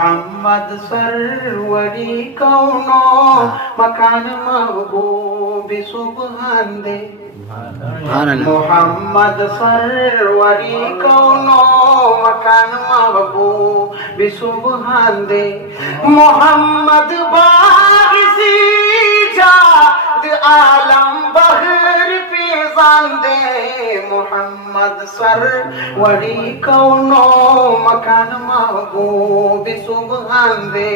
मोहम्मद सरवरी कौनो मकान महबूब सुबहान दे। मोहम्मद सरवरी कौनो मकान महबूब सुबहान दे। मोहम्मद बागिसी जाद आलम बहर पेजान दे। मोहम्मद सरवरी कौनो मकान महबूब सुबहान दे।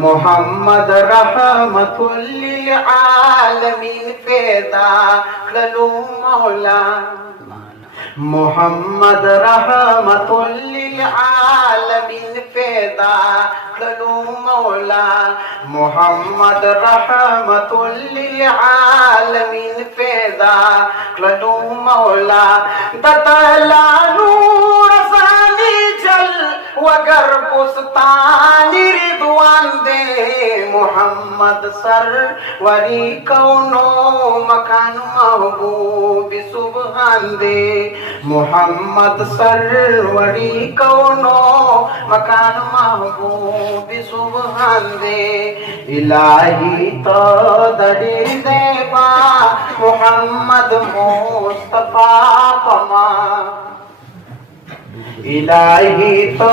मोहम्मद रहमतुल लिल आलमीन पैदा कलो मौला। मोहम्मद रहमतुल लिल आलमीन पैदा कलो मौला। मोहम्मद रहमतुल लिल आलमीन पैदा कलो मौला। दतला नूर सानी जल वगर बुस्तानी रिदवान दे। मोहम्मद सरवरी कौनो मकान महबूब सुबहान दे। मोहम्मद सरवरी कौनो मकान महबूब सुबहान दे। इलाही तो दरी देवा मोहम्मद मुस्तफा पमा। इलाही तो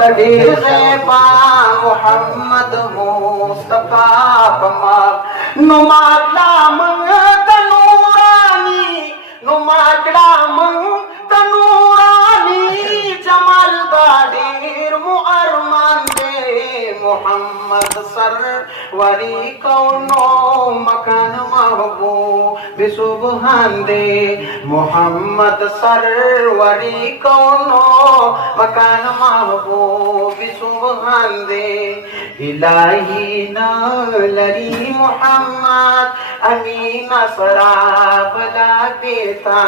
दरी देवा मोहम्मद मुस्तफा पमा। नुमाकलाम तनूरानी नुमाकलाम तनूरानी जमाल दादीर मुअरमान दे। मोहम्मद सरवरी कौनो मकान महबूब सुबहान दे। मोहम्मद सरवरी कौनो मकान महबूब सुबहान दे। इलाही नलरी मोहम्मद अमीन सराबला बेता।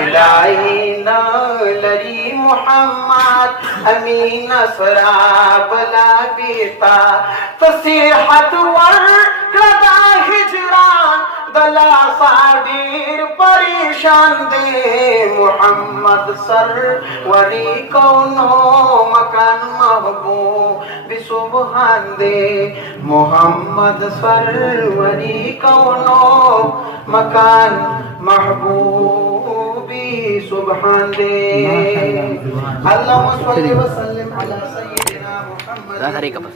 इलाही नलरी मोहम्मद अमीन सराबला बेता। तसीहत वर कदा हिजरान दला सादीर परेशान दे। मोहम्मद सरवरी कौनो मकान महबूब सुबहान दे। मोहम्मद सरवरी कौनो मकान महबूब सुबहान दे। अल्लाहुम्मा सल्लि व सल्लिम अला सय्यिदिना मुहम्मद।